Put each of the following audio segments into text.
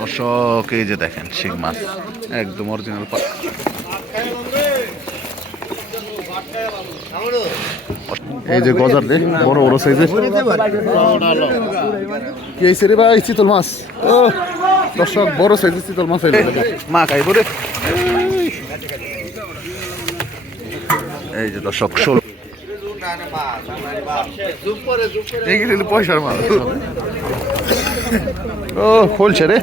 দর্শক এই যে দেখেন শিং মাছ একদম অরিজিনাল এই যে গজার রে বড় বড় সাইজের কি হয়েছে রে ভাই? চিতল মাছ। ও দর্শক বড় সাইজের চিতল মাছ আইলো মা খাইব রে। এই যে দর্শক হলো পয়সার মাল। ও, খুলছে রে।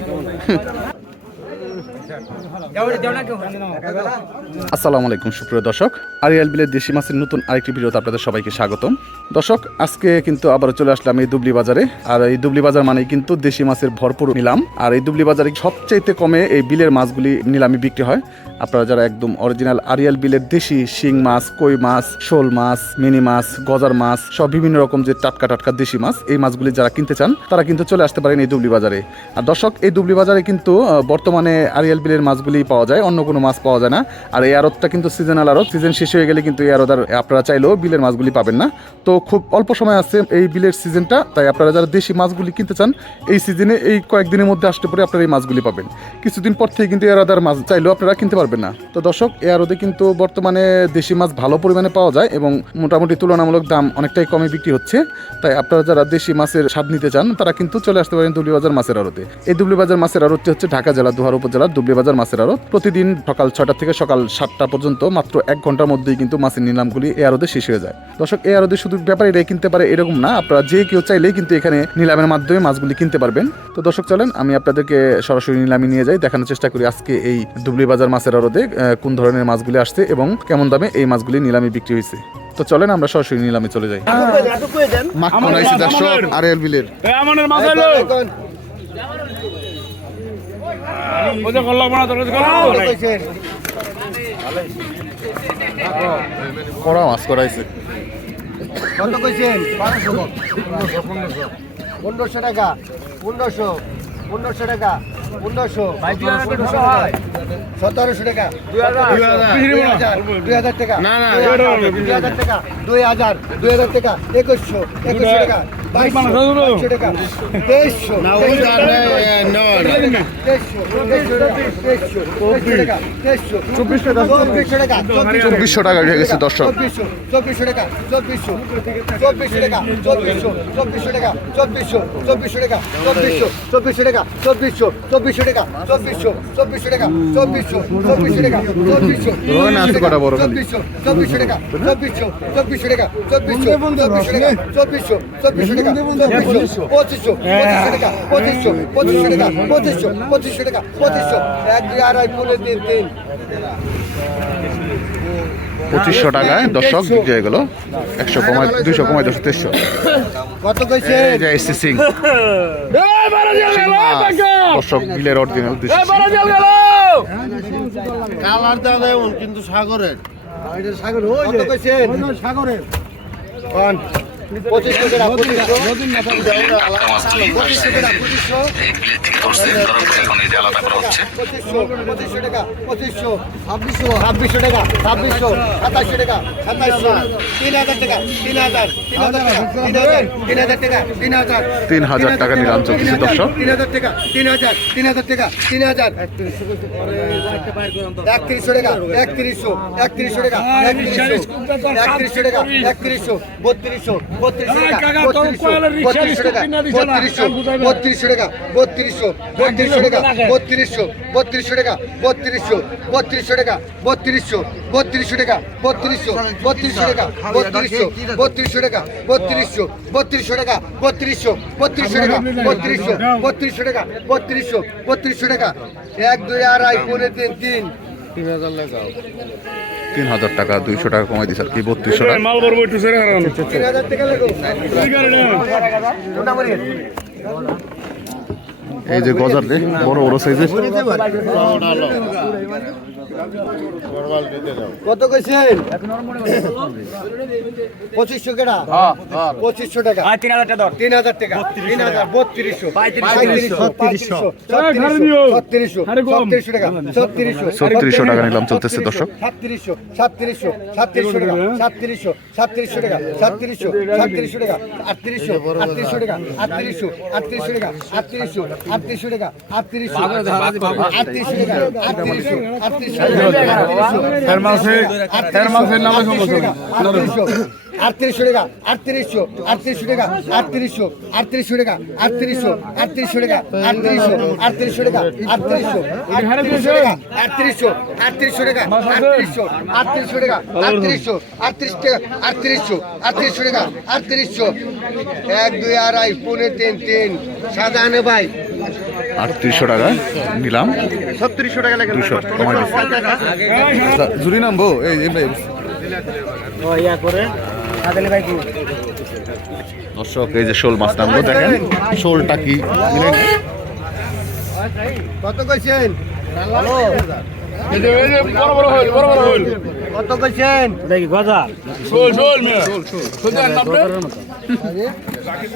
আসসালামু আলাইকুম, সুপ্রিয় দর্শক। আরিয়াল বিলের দেশি মাছের নতুন আরেকটি ভিডিওতে আপনাদের সবাইকে স্বাগতম। দর্শক, আজকে কিন্তু আবার চলে আসলাম এই দুবলি বাজারে। আর এই দুবলি বাজার মানেই কিন্তু দেশি মাছের ভরপুর নিলাম। আর এই দুবলি বাজারে সবচাইতে কমে এই বিলের মাছগুলি নিলামে বিক্রি হয়। আপনারা যারা একদম অরিজিনাল আরিয়াল বিলের দেশি শিং মাছ, কই মাছ, শোল মাছ, মিনি মাছ, গজার মাছ, সব বিভিন্ন রকম যে টাটকা টাটকা দেশি মাছ, এই মাছগুলি যারা কিনতে চান, তারা কিন্তু চলে আসতে পারেন এই দুবলি বাজারে। আর দর্শক, এই দুবলি বাজারে কিন্তু বর্তমানে আরিয়াল বিলের মাছগুলি পাওয়া যায়, অন্য কোনো মাছ পাওয়া যায় না। আর এই আড়তটা কিন্তু সিজনাল আড়ত সিজন শেষ হয়ে গেলে কিন্তু এই আড়ত আর আপনারা চাইলেও বিলের মাছগুলি পাবেন না। তো খুব অল্প সময় আছে এই বিলের সিজনটা তাই আপনারা যারা দেশি মাছগুলি কিনতে চান, এই সিজনে এই কয়েকদিনের মধ্যে আসতে পরে আপনারা এই মাছগুলি পাবেন। কিছুদিন পর থেকে কিন্তু এর আদার মাছ চাইলেও আপনারা কিনতে পারবেন। না। তো দর্শক, এ আরদে কিন্তু বর্তমানে দেশি মাছ ভালো পরিমাণে পাওয়া যায় এবং মোটামুটি তুলনামূলক দাম অনেকটাই কমে বিক্রি হচ্ছে। তাই আপনারা যারা দেশি মাছের স্বাদ নিতে চান, তারা কিন্তু চলে আসতে পারেন দুবলিবাজার মাছের আড়তে। এই দুবলিবাজার মাছের আড়তটি হচ্ছে ঢাকা জেলা, দুহার উপজেলার দুবলিবাজার মাছের আড়ত। প্রতিদিন সকাল ছটা থেকে সকাল সাতটা পর্যন্ত মাত্র এক ঘণ্টার মধ্যেই কিন্তু মাছের নিলামগুলি এ আড়তে শেষ হয়ে যায়। দর্শক, এ আড়তে শুধু ব্যাপারীরাই কিনতে পারে এরকম না, আপনারা যে কেউ চাইলেই কিন্তু এখানে নিলামের মাধ্যমে মাছগুলি কিনতে পারবেন। তো দর্শক, চলেন, আমি আপনাদেরকে সরাসরি নিলামে নিয়ে যাই, দেখানোর চেষ্টা করি আজকে এই দুবলি বাজার মাছের আহ, কোন ধরনের মাছগুলি আসছে এবং কেমন দামে এই মাছগুলি নিলামে বিক্রি হয়েছে। তো চলেন আমরা সরাসরি নিলামে চলে যাই। আইছে দর্শক বিলের কড়া মাছ করাইছে। কত কইছেন? পনেরোশো টাকা। পনেরোশো। পনেরোশো টাকা পনেরোশো। সতেরোশো টাকা। দুই হাজার। টাকা। দুই হাজার টাকা দুই হাজার দুই হাজার। টাকা। একুশশো। একুশশো টাকা। বাইশশো। টাকা। তেইশশো। চব্বিশশো টাকা উঠে গেছে দর্শক চব্বিশশো টাকা চব্বিশশো চব্বিশশো টাকা চব্বিশশো চব্বিশশো টাকা চব্বিশশো চব্বিশশো টাকা চব্বিশশো চব্বিশশো টাকা চব্বিশশো চব্বিশশো টাকা চব্বিশশো চব্বিশশো টাকা চব্বিশশো চব্বিশশো টাকা চব্বিশশো। চব্বিশশো চব্বিশশো টাকা চব্বিশশো চব্বিশশো টাকা চব্বিশশো চব্বিশশো টাকা চব্বিশশো চব্বিশশো টাকা চব্বিশশো পঁচিশশো পঁচিশশো টাকা পঁচিশশো পঁচিশশো টাকা পঁচিশশো পঁচিশশো টাকা পঁচিশশো। এক দুই আড়াই পনেরো তিন তিন। পঁচিশশো টাকায় দর্শক বিক্রি হয়ে গেল। একশো কমায় দুইশো কমায় দশশো তেইশশো। কত কইছে? এই যে এসছি সিং। দর্শক বিলের অরিজিনাল দেশি। কালার দেওয়া কিন্তু সাগরের। কত কইছেন? সাগরের। টাকা পঁচিশশো টাকা টাকা ছাব্বিশশো ছাব্বিশশো টাকা ছাব্বিশশো সাতাশশো টাকা সাতাশশো তিন হাজার টাকা তিন হাজার তিন হাজার টাকা তিন হাজার তিন হাজার টাকা তিন হাজার। তিন হাজার টাকা নিলাম চলতেছে দর্শক। তিন হাজার টাকা তিন হাজার তিন হাজার টাকা তিন হাজার। একত্রিশশো টাকা একত্রিশশো একত্রিশশো টাকা একত্রিশশো একত্রিশশো টাকা একত্রিশশো বত্রিশশো বত্রিশশো টাকা বত্রিশশো টাকা বত্রিশশো বত্রিশশো টাকা বত্রিশশো বত্রিশশো টাকা বত্রিশশো বত্রিশশো টাকা বত্রিশশো বত্রিশশো টাকা বত্রিশশো বত্রিশশো টাকা বত্রিশশো বত্রিশশো টাকা বত্রিশশো বত্রিশশো টাকা বত্রিশশো বত্রিশশো টাকা বত্রিশশো বত্রিশশো টাকা বত্রিশশো বত্রিশশো টাকা এক দুই আড়াই পনেরো তিন তিন তিন হাজার টাকা দুইশো টাকা কমাই আর কি বত্রিশশো টাকা। মাল বড় একটু সেরে হারান। তিন হাজার টাকা লাগো এই যে গজার রে বড় বড় সাইজের। কত কইছেন? পঁচিশশো কেটা পঁচিশশো টাকা। তিন হাজার টাকা তিন হাজার টাকা। তিন হাজার বত্রিশশো। ছত্রিশশো ছত্রিশশো ছত্রিশশো টাকা ছত্রিশশো। ছত্রিশশো টাকা নিলাম চলতেছে দর্শক। সাতত্রিশশো সাতত্রিশশো সাতত্রিশশো টাকা সাতত্রিশশো সাতত্রিশশো টাকা সাতত্রিশশো সাতত্রিশশো টাকা আটত্রিশশো আটত্রিশশো টাকা আটত্রিশশো আটত্রিশশো টাকা আটত্রিশশো আটত্রিশশো টাকা আটত্রিশশো আটত্রিশশো টাকা আটত্রিশশো আটত্রিশশো আটত্রিশশো টাকা আটত্রিশশো আটত্রিশশো টাকা আটত্রিশশো আটত্রিশশো টাকা আটত্রিশশো আটত্রিশশো টাকা আটত্রিশশো আটত্রিশশো টাকা আটত্রিশশো আটত্রিশশো টাকা আটত্রিশশো আটত্রিশশো টাকা আটত্রিশশো আটত্রিশশো টাকা আটত্রিশশো আটত্রিশ টাকা আটত্রিশশো আটত্রিশশো টাকা আটত্রিশশো। এক দুই আড়াই পৌনে তিন তিন। সাজানে ভাই। আটত্রিশশো টাকা নিলাম ছত্রিশশো টাকা লাগে দুশো জুড়ি নামবো এই দর্শক এই যে শোল মাছ নামবো দেখেন শোলটা কি কত কইছেন কত কইছেন দেখি গজা শোল শোল শোল শোল শোল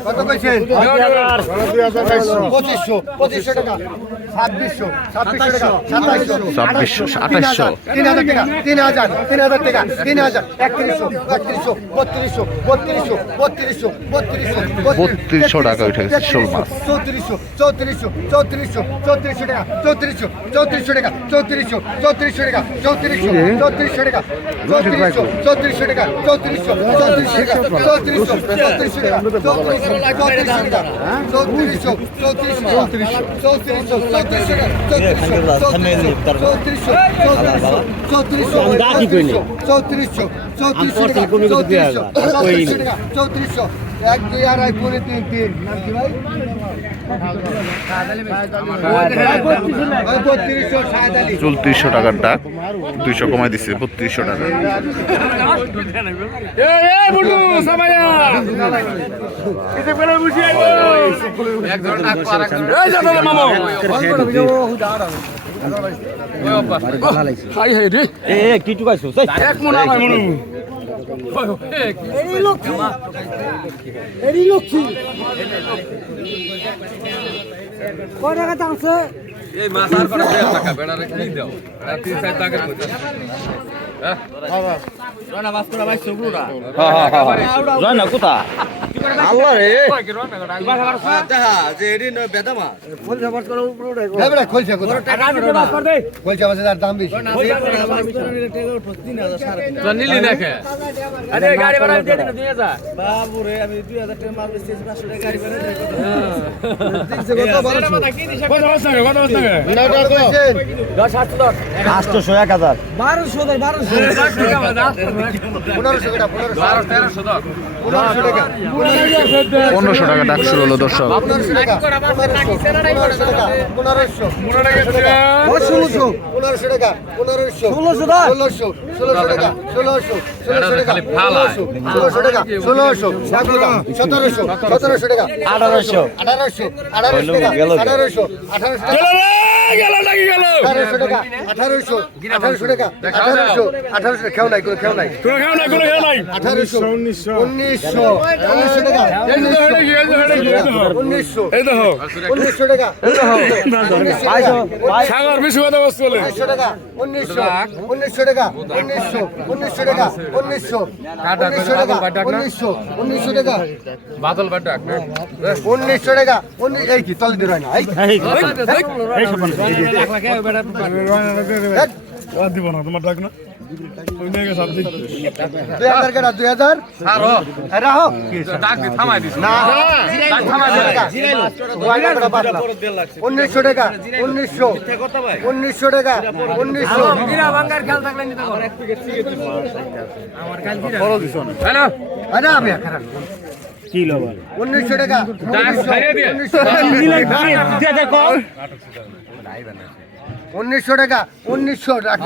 কত কইছেন? 2500 2500 টাকা। ছাব্বিশশো ছাব্বিশশো আঠাশশো তিন হাজার টাকা তিন হাজার তিন হাজার টাকা তিন হাজার একত্রিশশো বত্রিশশো বত্রিশশো বত্রিশশো বত্রিশশো বত্রিশশো বত্রিশশো টাকা উঠে গেছে শোল মাছ। চৌত্রিশশো চৌত্রিশশো চৌত্রিশশো চৌত্রিশশো টাকা চৌত্রিশশো চৌত্রিশশো টাকা চৌত্রিশশো চৌত্রিশশো টাকা চৌত্রিশশো চৌত্রিশশো টাকা চৌত্রিশশো চৌত্রিশশো টাকা চৌত্রিশশো চৌত্রিশশো টাকা চৌত্রিশশো চৌত্রিশশো টাকা চৌত্রিশশো টাকা চৌত্রিশশো চৌত্রিশশো চৌত্রিশশো। চৌত্রিশশো। চৌত্রিশশো। চৌত্রিশশো। এক দুই আড়াই কুড়ি তিন তিন। নাম কি টাকার ডাক। দুইশো কমাই দিছে বত্রিশশো টাকা। এক মনে মোনা। এরই লক্ষ্মী এরই লক্ষ্মী কয় টাকা দাম এই মাছ আর করে দেও টাকা বেড়া রেখে দাও আর হ্যাঁ, তিন সাইড টাকা করে হ্যাঁ? রানা মাছ করে ভাই সুগুরা হ্যাঁ হ্যাঁ হ্যাঁ, হ্যাঁ। রানা কোথা? আল্লাহ রে। দেখা যে এডি ন বেদা মাছ। খোলসা মাছ করে উপরে উঠে হ্যাঁ বেড়া খোলসা কোথা মাছ কর দে খোলসা মাছের দাম বেশি। নিলি না কে? আরে গাড়ি ভাড়া দিয়ে দিন 2000 বাবু রে আমি 2000 টাকা মাছ বেচছি 500 টাকা গাড়ি ভাড়া দিয়ে হ্যাঁ। কত? কত কত? কত পনেরোশো টাকা ডাকস হলো দর্শক পনেরোশো ষোলোশো টাকা আঠারোশো আঠারোশো আঠারোশো আঠারোশো আঠারোশো গেল লাগি গেল? আঠারোশো টাকা আঠারোশো টাকা আঠারোশো আঠারোশো খেও নাই কোনো খেও নাই। কোনো খেও নাই কোনো খেও নাই। আঠারোশো উনিশশো। উনিশশো উনিশশো টাকা উনিশশো এই তো উনিশশো টাকা সাগর বেশি কথা বস চলে উনিশশো টাকা উনিশশো উনিশশো টাকা উনিশশো উনিশশো টাকা উনিশশো উনিশশো টাকা উনিশশো উনিশশো টাকা। বাদল বাটাক উনিশশো টাকা উনি- এই কি তলে দিয়ে না। এই ধ্যাৎ, দিব না তোমার ডাক না। উনিশশো টাকা উনিশশো। উনিশশো টাকা উনিশশো। হ্যালো আমি কিলো বল। উনিশশো টাকা। উনিশশো টাকা। উনিশশো টাকা।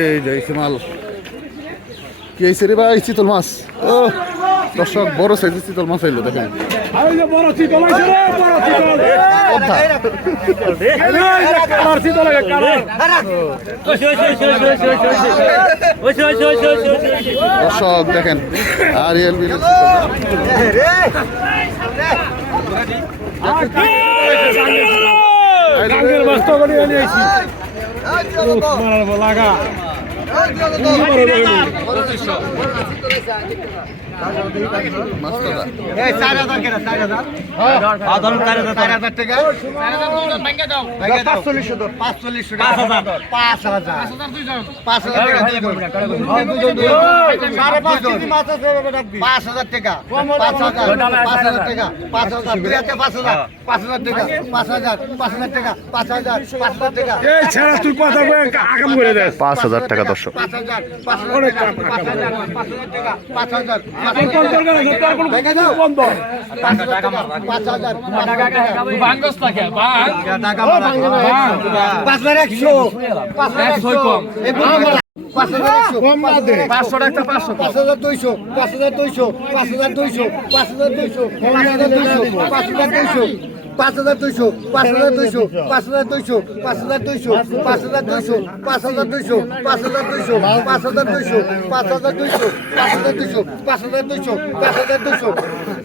এই যে মাল। কি রে ভাই? চিতল মাছ। ও, দর্শক, বড় সাইজের চিতল মাছ আইলো দেখেন। দর্শক দেখেন লাগা পাঁচ হাজার টাকা পাঁচ হাজার টাকা পাঁচ হাজার পাঁচ হাজার টাকা পাঁচ হাজার পাঁচ হাজার টাকা পাঁচ হাজার পাঁচ হাজার টাকা পাঁচ হাজার পাঁচ হাজার টাকা এই ছেড়া তুই কথা আগাম করে দেস পাঁচ হাজার টাকা দর্শক পাঁচ হাজার পাঁচ হাজার টাকা পাঁচ হাজার টাকা। পাঁচ হাজার। পাঁচ হাজার। পাঁচ হাজার। একশো। পাঁচ হাজার একশো। কম। পাঁচশো টাকা পাঁচশো পাঁচ হাজার দুইশো পাঁচ হাজার দুইশো পাঁচ হাজার দুইশো পাঁচ হাজার দুইশো পাঁচ হাজার দুইশো পাঁচ হাজার দুইশো পাঁচ হাজার দুইশো পাঁচ হাজার দুইশো পাঁচ হাজার দুইশো পাঁচ হাজার দুইশো পাঁচ হাজার দুইশো পাঁচ হাজার দুইশো পাঁচ হাজার দুইশো পাঁচ হাজার দুইশো পাঁচ হাজার দুইশো পাঁচ হাজার দুইশো পাঁচ হাজার দুইশো পাঁচ হাজার দুইশো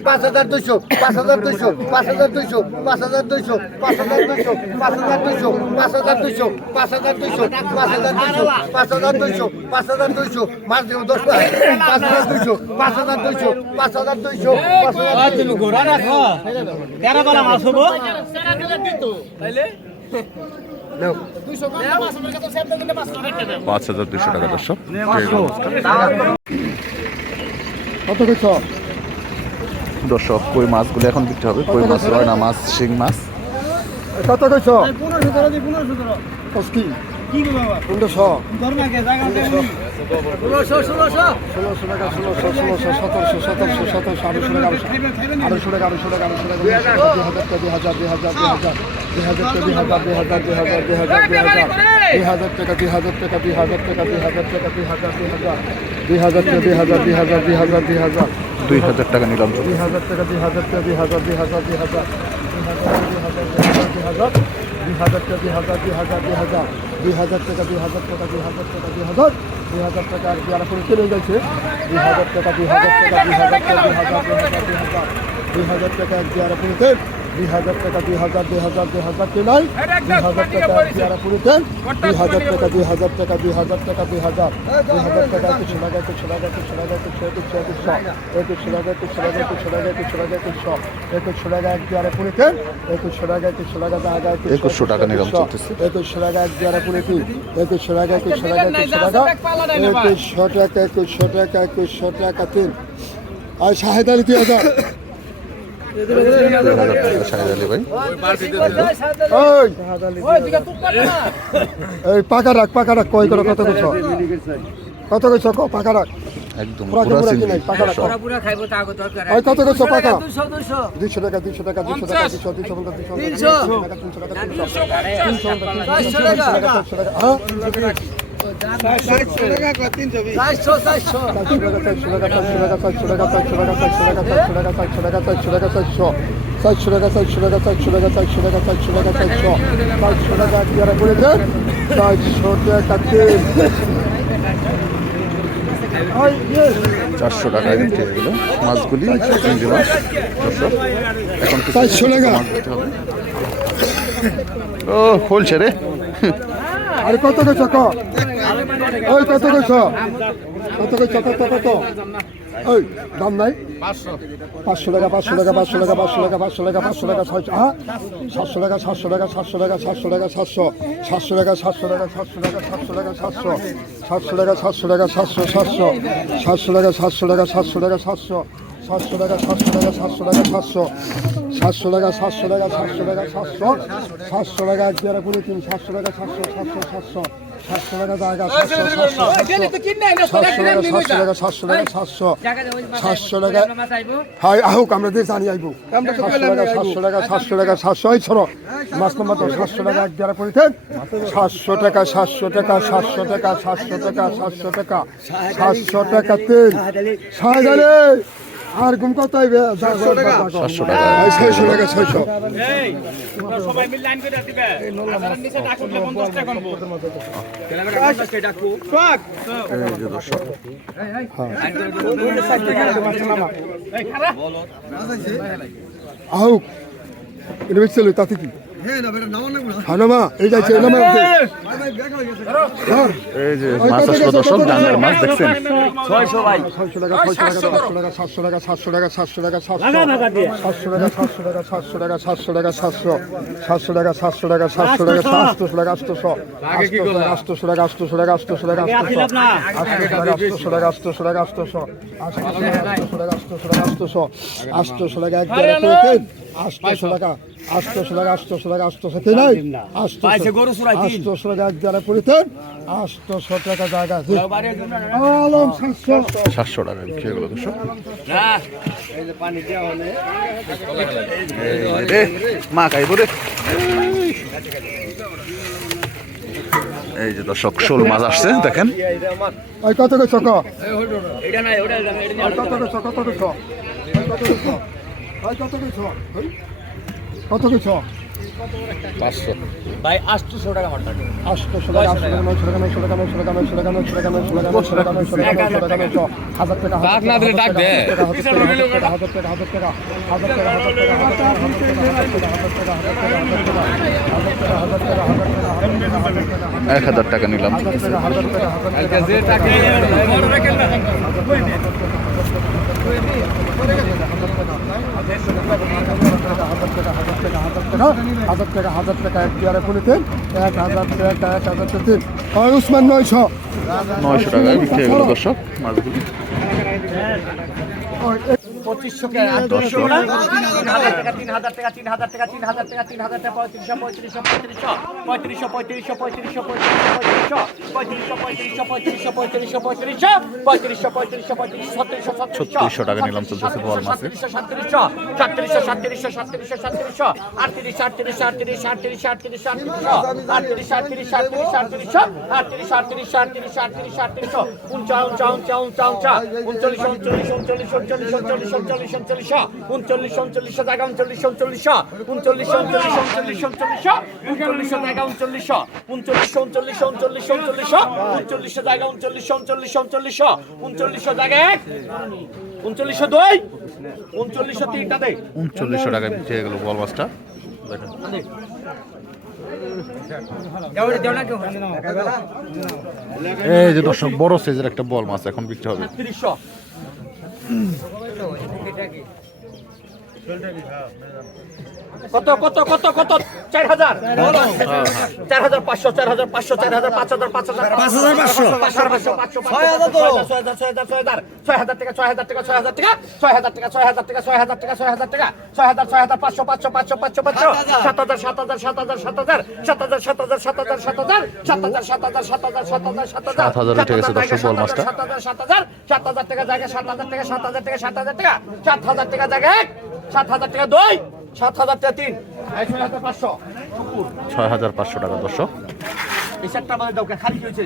পাঁচ হাজার দুইশো পাঁচ হাজার দুইশো পাঁচ হাজার দুইশো পাঁচ হাজার দুইশো পাঁচ হাজার দুইশো পাঁচ হাজার দুইশো পাঁচ হাজার দুইশো পাঁচ হাজার দুইশো পাঁচ হাজার দুইশো পাঁচ হাজার দুইশো পাঁচ হাজার দুইশো মাছ দেবো দশ পাঁচ হাজার দুইশো পাঁচ হাজার দুইশো পাঁচ হাজার দুইশো পাঁচ হাজার দুইশো পাঁচ হাজার দুশো টাকা দর্শক কত কিছু দর্শক কই মাছগুলো এখন বিক্রি হবে কই মাছ রয়না মাছ শিং মাছ কত কিছু কি পনেরোশো ষোলোশো টাকা ষোলোশো ষোলোশো সতেরোশো সতেরোশো সতেরোশো আড়াইশো টাকা আড়াইশো টাকা আড়াইশো টাকা আড়াইশো টাকা দুই হাজার দুই হাজার দুই হাজার দুই হাজার দুই হাজার দুই হাজার দুই হাজার দুই হাজার দুই হাজার টাকা নিলাম দুই হাজার টাকা দুই হাজার টাকা দুই হাজার দুই হাজার দুই হাজার দুই হাজার দুই হাজার টাকা দুই হাজার দুই হাজার দুই হাজার দুই হাজার টাকা দুই হাজার টাকা দুই হাজার টাকা দুই হাজার দুই হাজার টাকা আর কি আর করে চলে গেছে দুই হাজার টাকা দুই হাজার টাকা দুই হাজার টাকা দুই হাজার দুই হাজার দুই হাজার দুই হাজার টাকা এক দিয়ে আর পুরিতেন দুই হাজার টাকা দুই হাজার দুই হাজার দুই হাজার কে নয় দুই হাজার টাকা পেয়ারা পুরুষের দুই হাজার টাকা দুই হাজার টাকা দুই হাজার টাকা দুই হাজার দুই হাজার টাকা একটু শোনা গেছে শোনা গেছে শোনা গেছে ছয়টি ছয়টি ছ একুশ শোনা গেছে শোনা গেছে শোনা গেছে শোনা গেছে ছ একুশ শোনা গেছে পেয়ারা পুরুষের একুশশো টাকা একটু শোনা গেছে আগা একুশশো টাকা নিলাম চলতেছে একুশশো টাকা এক পেয়ারা পুরুষি একুশশো টাকা একুশশো টাকা একুশশো টাকা একুশশো টাকা একুশশো টাকা একুশশো টাকা তিন আর শাহেদ আলী দুই হাজার পাকা রাখ পাকা রাখ কয় করো কত কইছ কত কইছ পাকা রাখ একদম পুরা পুরা পুরা কি চিংড়ি নাই পাকা রাখ দর্শক। ওই কত কইছ পাকা দুইশো টাকা দুইশো টাকা দুইশো টাকা দুইশো দুইশো পঞ্চাশ দুইশো টাকা তিনশো টাকা তিনশো তিনশো তিনশো টাকা চারশো টাকা হ্যাঁ চারশো টাকা কিন্তু এগুলো। মাছগুলি চিংড়ি মাছ দর্শক এখন চারশো টাকা। ও খুলছে রে। আর কত কত ওই কত কত কত কত কত? ওই দাম নাই পাঁচশো টাকা পাঁচশো টাকা পাঁচশো টাকা পাঁচশো টাকা পাঁচশো টাকা পাঁচশো টাকা ছয়শো হ্যাঁ সাতশো টাকা সাতশো টাকা সাতশো টাকা সাতশো টাকা সাতশো সাতশো টাকা সাতশো টাকা সাতশো টাকা সাতশো টাকা সাতশো সাতশো টাকা সাতশো টাকা সাতশো সাতশো সাতশো টাকা সাতশো টাকা সাতশো টাকা সাতশো সাতশো টাকা সাতশো টাকা সাতশো টাকা সাতশো সাতশো টাকা সাতশো টাকা সাতশো টাকা সাতশো সাতশো টাকা দেড় কুড়ি তিন সাতশো টাকা সাতশো সাতশো সাতশো সাতশো টাকা জায়গা সাতশো টাকা সাতশো টাকা সাতশো টাকা সাতশো সাতশো টাকা হাই আহুক আমরা দিয়ে জানি আইবো সাতশো টাকা সাতশো টাকা সাতশো টাকা সাতশো এই ছড়ো মাছ নম্বর সাতশো টাকা এক দেড় কুড়ি তিন সাতশো টাকা সাতশো টাকা সাতশো টাকা সাতশো টাকা সাতশো টাকা সাতশো টাকা তিন সাজালে আর গুম কত হইবে? 700 টাকা। 700 টাকা। 600 টাকা 600 এই সবাই মিল লাইন করে দিবে। নিচে 50 টাকা ডাকু ফাক। এই যে হ্যাঁ তাতে কি? এই যে মাছ আসলো দর্শক ডাঙ্গার মাছ দেখছেন ছয়শো ভাই ছয়শো টাকা ছয়শো টাকা সাতশো টাকা সাতশো টাকা সাতশো টাকা সাতশো টাকা সাতশো সাতশো টাকা সাতশো টাকা সাতশো টাকা সাতশো টাকা সাতশো টাকা সাতশো টাকা আটশো টাকা আটশো টাকা আটশো টাকা আটশো টাকা আটশো টাকা আটশো টাকা আটশো আটশো আটশো টাকা এক জায়গায় করে তিন আটশো টাকা টাকা আটশো টাকা আটশো টাকা নাই আটশো আটশো টাকা এক জায়গায় করে তিন। আটশো টাকা জায়গা আলম সাতশো। সাতশো টাকা গেল এই রে মা খাইব রে। এই যে দর্শক শোল মাছ আসছে দেখেন। ওই কত কত কত কত ওই কত করে চক কত পাঁচশো ভাই টাকা মাত্র আটশো টাকা আটশো টাকা নয়শো টাকা নয়শো টাকা নয়শো টাকা নয়শো টাকা নয়শো টাকা নয়শো টাকা নয়শো টাকা নয়শো টাকা নয়শো টাকা নয়শো হাজার টাকা ডাক না দিলে ডাক দে হাজার টাকা হাজার টাকা হাজার টাকা হাজার টাকা হাজার টাকা হাজার টাকা হাজার টাকা হাজার টাকা হাজার টাকা হাজার টাকা হাজার টাকা হাজার টাকা এক হাজার টাকা নিলাম হাজার টাকা হাজার টাকা হাজার টাকা হাজার টাকা টাকা এক চেয়ারে পুলিতে এক হাজার টাকা এক হাজার টাকা তিন হয় উসমান নয়শো নয়শো গেল দর্শক মাছগুলি। পঁচিশশো তিন হাজার টাকা তিন হাজার টাকা তিন হাজার টাকা তিন হাজার টাকা তিন হাজার টাকা পঁয়ত্রিশশো পঁয়ত্রিশশো পঁয়ত্রিশশো পঁয়ত্রিশশো পঁয়ত্রিশশো পঁয়ত্রিশশো পঁয়ত্রিশশো পঁয়ত্রিশশো পঁয়ত্রিশশো পঁয়ত্রিশশো পঁয়ত্রিশশো পঁয়ত্রিশশো পঁয়ত্রিশশো ছত্রিশশো ছত্রিশশো টাকা নিলাম চলতেছে বোয়াল মাছের সাতত্রিশশো সাতত্রিশশো সাতত্রিশশো সাতত্রিশশো সাতত্রিশশো আটত্রিশ আটত্রিশ আটত্রিশ আটত্রিশ আটত্রিশ আটত্রিশ আটত্রিশ আটত্রিশ আটত্রিশ আটত্রিশ আটত্রিশ আটত্রিশ আটত্রিশ আটত্রিশ উনচা উনচা উনচা উনচা উনচা উনচল্লিশ উনচল্লিশ উনচল্লিশ উনচল্লিশ উনচল্লিশ উনচল্লিশ উনচল্লিশ উনচল্লিশ উনচল্লিশ জায়গা উনচল্লিশ উনচল্লিশ উনচল্লিশ উনচল্লিশ উনচল্লিশ উনচল্লিশ উনচল্লিশ জায়গা উনচল্লিশ উনচল্লিশ উনচল্লিশ উনচল্লিশ উনচল্লিশ উনচল্লিশ জায়গা উনচল্লিশ উনচল্লিশ উনচল্লিশ উনচল্লিশ জায়গা এক উনচল্লিশ দুই উনচল্লিশ তিনটা দে উনচল্লিশশো বিক্রি হয়ে গেল বোয়াল মাছটা দেখেন এই যে দর্শক বড় সাইজের একটা বল মাছ এখন বিক্রি হবে 별다리 다 কত কত কত কত চার হাজার চার হাজার পাঁচশো চার হাজার পাঁচশো চার হাজার পাঁচ হাজার পাঁচ হাজার পাঁচ হাজার পাঁচশো পাঁচ হাজার পাঁচশো পাঁচশো ছয় হাজার ছয় হাজার ছয় হাজার ছয় হাজার ছয় হাজার টাকা ছয় হাজার টাকা ছয় হাজার টাকা ছয় হাজার টাকা ছয় হাজার টাকা ছয় হাজার টাকা ছয় হাজার টাকা ছয় হাজার ছয় হাজার পাঁচশো পাঁচশো পাঁচশো পাঁচশো পাঁচশো সাত হাজার সাত হাজার সাত হাজার সাত হাজার সাত হাজার সাত হাজার সাত হাজার সাত হাজার সাত হাজার সাত হাজার সাত হাজার সাত হাজার সাত হাজার সাত হাজার উঠে গেছে দর্শক বল। সাত হাজার সাত হাজার সাত হাজার টাকা জায়গা সাত হাজার টাকা সাত হাজার টাকা সাত হাজার টাকা সাত হাজার টাকা জায়গা সাত হাজার টাকা দুই সাত হাজার টাকা তিন পাঁচশো। ছয় হাজার পাঁচশো টাকা দর্শক। এই চারটা আমাদের দাও খালি হয়েছে?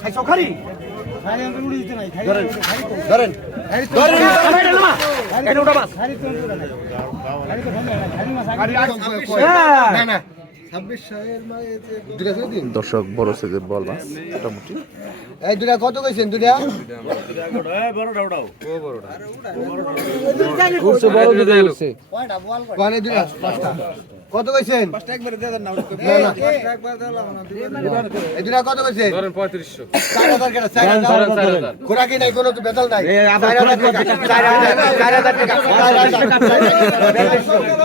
খাইছো খালি ধরেন। দিন দর্শক বড় সাইজের বল মাছ মোটামুটি। এই দুটা কত কইছেন দুটা কোয়ানে দুটা পাঁচটা। কত কইছেন? না, না। এই দুটা কত কইছেন? চার হাজার কেনা, চার হাজার। খোরাকি নাই কোনো তো বেতন নাই। চার হাজার টাকা, চার হাজার,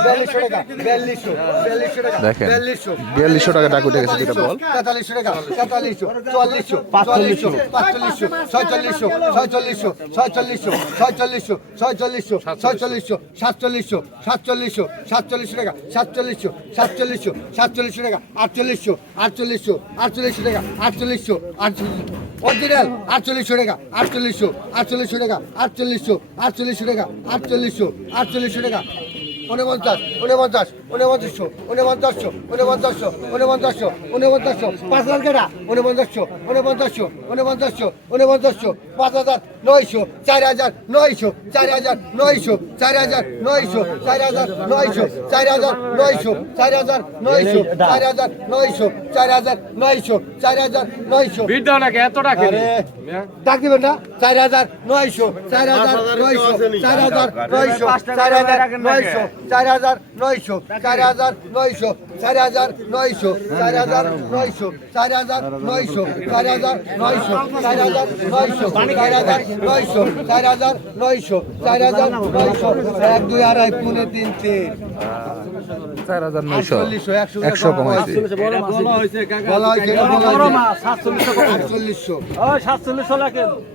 বিয়াল্লিশশো, টাকা, বিয়াল্লিশশো, বিয়াল্লিশশো টাকা, দেখেন বিয়াল্লিশশো, বিয়াল্লিশশো টাকা ডাক উঠে গেছে দুটা বল। তেতাল্লিশশো টাকা, তেতাল্লিশশো, চুয়াল্লিশশো, চুয়াল্লিশশো, পাঁচচল্লিশশো, ছয়চল্লিশশো, ছয়চল্লিশশো, ছয়চল্লিশশো, ছয়চল্লিশশো, ছয়চল্লিশশো, ছয়চল্লিশশো, সাতচল্লিশশো, সাতচল্লিশশো, সাতচল্লিশশো টাকা, সাতচল্লিশশো, সাতচল্লিশশো, সাতচল্লিশশো টাকা, আটচল্লিশশো, আটচল্লিশশো, আটচল্লিশশো টাকা, আটচল্লিশশো, আটচল্লিশ অরিজিনাল আটচল্লিশশো টাকা, আটচল্লিশশো, আটচল্লিশশো টাকা, আটচল্লিশশো, আটচল্লিশশো টাকা, আটচল্লিশশো, আটচল্লিশশো টাকা, উনপঞ্চাশ উনপঞ্চাশ উনপঞ্চাশশো উনপঞ্চাশশো উনপঞ্চাশশো উনপঞ্চাশশো উনপঞ্চাশশো পাঁচ হাজার কেটা উনপঞ্চাশশো উনপঞ্চাশশো উনপঞ্চাশশো উনপঞ্চাশশো পাঁচ হাজার নয়শো চার হাজার নয়শো চার হাজার নয়শো চার হাজার নয়শো চার হাজার নয়শো চার হাজার নয়শো চার হাজার নয়শো চার হাজার নয়শো চার হাজার নয়শো চার হাজার নয়শো আরে, ডাক দিবেন না চার হাজার নয়শো চার হাজার নয়শো চার হাজার নয়শো চার হাজার নয়শো চার হাজার নয়শো চার হাজার নয়শো চার হাজার নয়শো চার হাজার নয়শো চার হাজার নয়শো চার হাজার নয়শো চার হাজার নয়শো চার হাজার নয়শো চার হাজার নয়শো চার হাজার নয়শো এক দুই আড়াই পুনে তিন তিন চার হাজার নয়শো একশো কমাইছে বলা হয়েছে বলা হয়েছে পরে আর দুটো দাও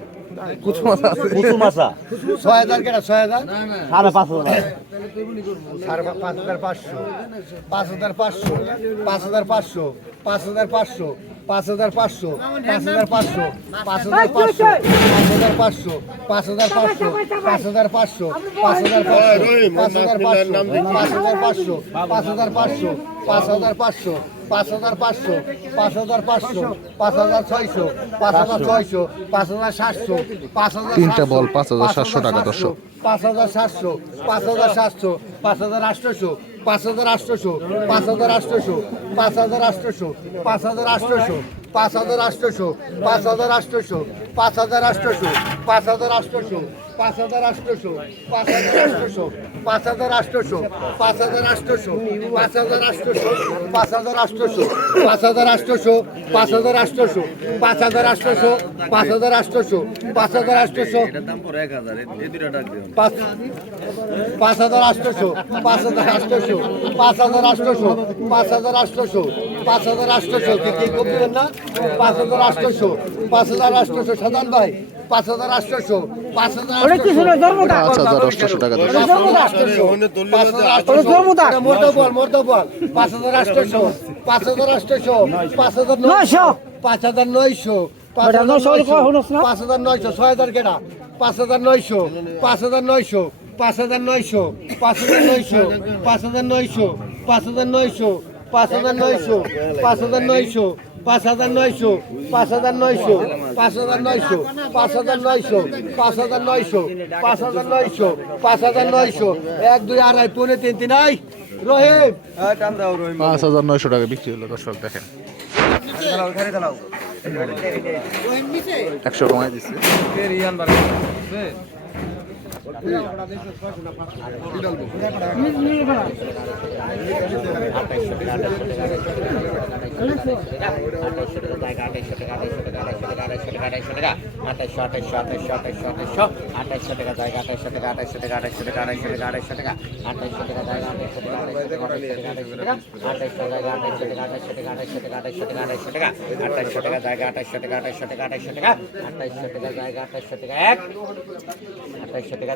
কুচু মাছ ছয় হাজার কেটা ছয় হাজার সাড়ে পাঁচ হাজার সাড়ে পা- পাঁচ হাজার পাঁচশো পাঁচ হাজার পাঁচশো পাঁচ হাজার পাঁচশো পাঁচ হাজার পাঁচশো পাঁচ হাজার পাঁচশো পাঁচ হাজার পাঁচশো পাঁচ হাজার পাঁচশো পাঁচ হাজার পাঁচশো পাঁচ হাজার পাঁচশো পাঁচ হাজার পাঁচশো পাঁচ হাজার পাঁচশো পাঁচ হাজার পাঁচশো পাঁচ হাজার পাঁচশো পাঁচ হাজার পাঁচশো পাঁচ হাজার পাঁচশো পাঁচ হাজার ছয়শো পাঁচ হাজার ছয়শো পাঁচ হাজার সাতশো পাঁচ হাজার তিনটা বল 5,700 টাকা দর্শক। পাঁচ হাজার সাতশো পাঁচ হাজার সাতশো পাঁচ হাজার আটশোশো পাঁচ হাজার আটশোশো পাঁচ হাজার আটশোশো পাঁচ হাজার আটশোশো পাঁচ হাজার আটশোশো পাঁচ হাজার আটশোশো পাঁচ হাজার আটশোশো পাঁচ হাজার আটশোশো পাঁচ হাজার আটশোশো পাঁচ হাজার আটশোশো পাঁচ হাজার আটশোশো পাঁচ হাজার আটশোশো পাঁচ হাজার আটশোশো পাঁচ হাজার আটশোশো পাঁচ হাজার আটশোশো পাঁচ হাজার আটশোশো পাঁচ হাজার আটশোশো পাঁচ হাজার আটশোশো পাঁচ হাজার আটশোশো পাঁচ হাজার আটশোশো পাঁচ পাঁচ হাজার আটশোশো পাঁচ হাজার আটশোশো পাঁচ হাজার আটশোশো পাঁচ হাজার আটশোশো পাঁচ হাজার আটশোশো কি কি কম দিবেন না পাঁচ হাজার আটশোশো পাঁচ হাজার আটশোশো সাধান ভাই পাঁচ হাজার আটশোশো পাঁচ হাজার আটশোশো পাঁচ হাজার আটশোশো টাকা মোটা বল মোটা বল পাঁচ হাজার আটশোশো পাঁচ হাজার আটশোশো পাঁচ হাজার নয়শো পাঁচ হাজার নয়শো পাঁচ হাজার নয়শো পাঁচ হাজার নয়শো ছয় হাজার কেনা পাঁচ হাজার নয়শো পাঁচ হাজার নয়শো পাঁচ হাজার নয়শো পাঁচ হাজার নয়শো পাঁচ হাজার নয়শো পাঁচ হাজার নয়শো পাঁচ হাজার নয়শো পাঁচ হাজার নয়শো পাঁচ হাজার নয়শো পাঁচ হাজার নয়শো পাঁচ হাজার নয়শো পাঁচ হাজার নয়শো পাঁচ হাজার নয়শো পাঁচ হাজার নয়শো পাঁচ হাজার নয়শো এক দুই আড়াই পৌনে তিন তিন আই রহিম পাঁচ হাজার নয়শো টাকা বিক্রি হলো দর্শক দেখেন একশো কমাই দিচ্ছে আঠাইশশো টাকা জায়গা আঠাইশশো টাকা এক আঠাইশশো টাকা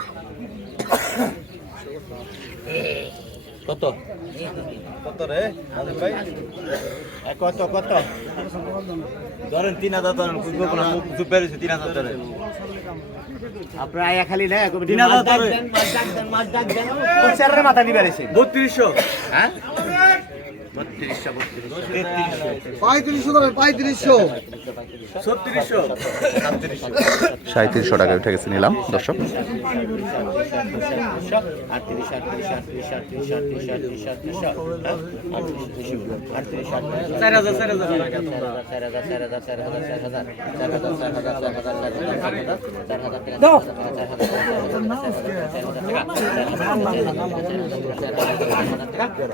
কত কত রে কত কত ধরেন তিন হাজার ধরেন বুঝব না মুখ চুপ পেরেছে তিন হাজার ধরেন আপনার আয়া খালি না তিন হাজার ধরে। মাছ ডাক দেন মাছ ডাক দেন মাথা নিবে রেছে বত্রিশশো হ্যাঁ সাঁত্রিশশো টাকা উঠে গেছে নিলাম দর্শক। চার হাজার হাজার।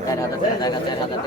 হাজার হাজার হাজার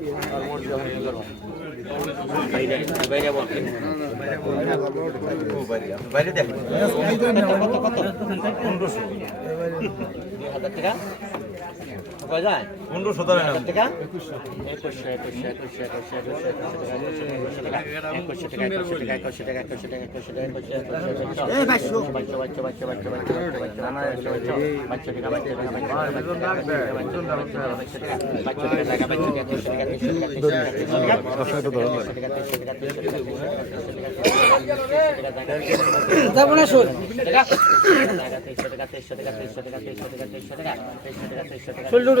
কত কত পনেরোশো টাকা ধরেন টাকা একুশশো একুশশো একুশশো একুশশো একুশশো টাকা একুশশো টাকা একুশশো টাকা একুশশো টাকা একুশশো টাকা একুশশো টাকা একুশশো টাকা টাকা